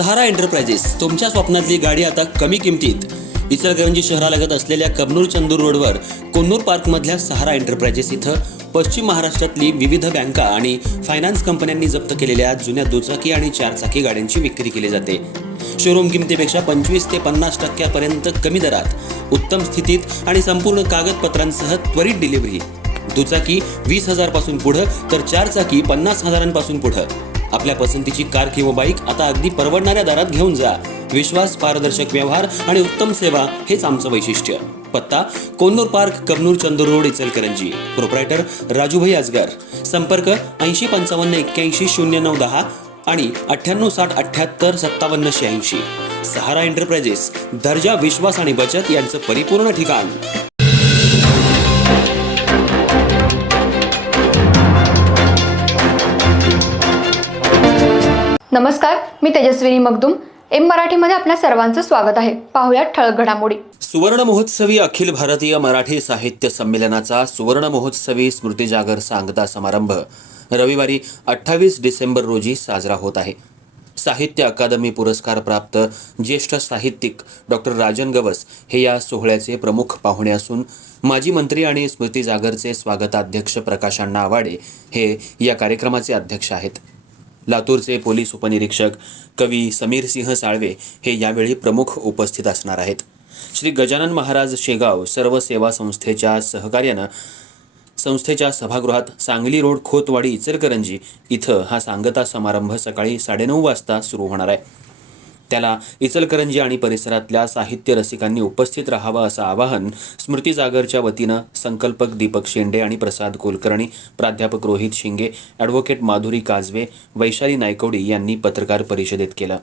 सहारा enterprises तुमच्या स्वप्नातली गाडी आता कमी किमतीत. इचलकरंजी शहरालगत असलेल्या कबनूर चंदूर रोडवर कोन्नूर पार्कमधल्या सहारा एंटरप्राइजेस इथं पश्चिम महाराष्ट्रातली विविध बँका आणि फायनान्स कंपन्यांनी जप्त केलेल्या जुन्या दुचाकी आणि चारचाकी गाड्यांची विक्री केली जाते. शोरूम किमतीपेक्षा 25 ते 50% कमी दरात, उत्तम स्थितीत आणि संपूर्ण कागदपत्रांसह त्वरित डिलिव्हरी. दुचाकी 20,000 पासून पुढे तर चारचाकी 50,000 पासून पुढे. आपल्या पसंतीची कार किंवा बाईक आता अगदी परवडणाऱ्या दरात घेऊन जा. विश्वास, पारदर्शक व्यवहार आणि उत्तम सेवा हेच आमचं वैशिष्ट्य. पत्ता Konnur park, Kabnur Chandur road, Ichalkaranji. Proprietor Rajubhai Ajgar. संपर्क 8055810910 आणि 9860785786. सहारा एंटरप्राइजेस, दर्जा, विश्वास आणि बचत यांचं परिपूर्ण ठिकाण. नमस्कार, मी तेजस्विनी मगदूम. एम मराठीमध्ये आपल्या सर्वांचं स्वागत आहे. पाहुयात ठळक घडामोडी. सुवर्ण महोत्सवी अखिल भारतीय मराठी साहित्य संमेलनाचा सुवर्ण महोत्सवी स्मृती जागर सांगता समारंभ रविवारी 28 डिसेंबर रोजी साजरा होत आहे. साहित्य अकादमी पुरस्कार प्राप्त ज्येष्ठ साहित्यिक डॉक्टर राजन गवस हे या सोहळ्याचे प्रमुख पाहुणे असून माजी मंत्री आणि स्मृती जागरचे स्वागताध्यक्ष प्रकाश अण्णा आवाडे हे या कार्यक्रमाचे अध्यक्ष आहेत. लातूरचे पोलीस उपनिरीक्षक कवी समीर सिंह साळवे हे यावेळी प्रमुख उपस्थित असणार आहेत. श्री गजानन महाराज शेगाव सर्व सेवा संस्थेच्या सहकार्यानं संस्थेच्या सभागृहात सांगली रोड, खोतवाडी, इचलकरंजी इथं हा सांगता समारंभ सकाळी 9:30 वाजता सुरू होणार आहे. त्याला इचलकरंजी आणि परिसरातल्या साहित्य रसिकांनी उपस्थित राहावं असं आवाहन स्मृती जागरच्या वतीनं संकल्पक दीपक शेंडे आणि प्रसाद कुलकर्णी, प्राध्यापक रोहित शिंगे, ॲडव्होकेट माधुरी काजवे, वैशाली नायकवडी यांनी पत्रकार परिषदेत केलं.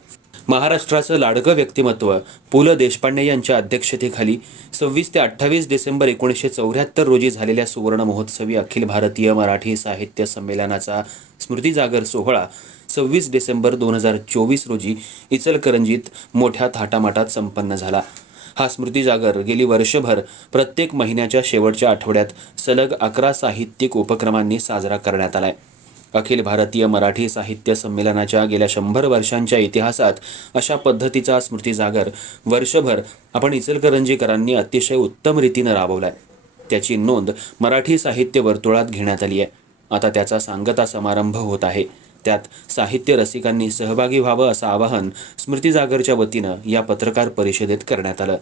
महाराष्ट्राचं लाडकं व्यक्तिमत्व पु ल देशपांडे यांच्या अध्यक्षतेखाली 26 ते 28 डिसेंबर 1974 रोजी झालेल्या सुवर्ण महोत्सवी अखिल भारतीय मराठी साहित्य संमेलनाचा स्मृती जागर सोहळा 26 डिसेंबर 2024 रोजी इचलकरंजीत मोठ्या थाटामाटात संपन्न झाला. हा स्मृती जागर गेली वर्षभर प्रत्येक महिन्याच्या शेवटच्या आठवड्यात सलग 11 साहित्यिक उपक्रमांनी साजरा करण्यात आलाय. अखिल भारतीय मराठी साहित्य संमेलनाच्या गेल्या 100 वर्षांच्या इतिहासात अशा पद्धतीचा स्मृती जागर वर्षभर आपण इचलकरंजीकरांनी अतिशय उत्तम रीतीनं राबवलाय. त्याची नोंद मराठी साहित्य वर्तुळात घेण्यात आली आहे. आता त्याचा सांगता समारंभ होत आहे. त्यात साहित्य रसिकांनी सहभागी व्हावं असं आवाहन स्मृती जागरच्या वतीनं या पत्रकार परिषदेत करण्यात आलं.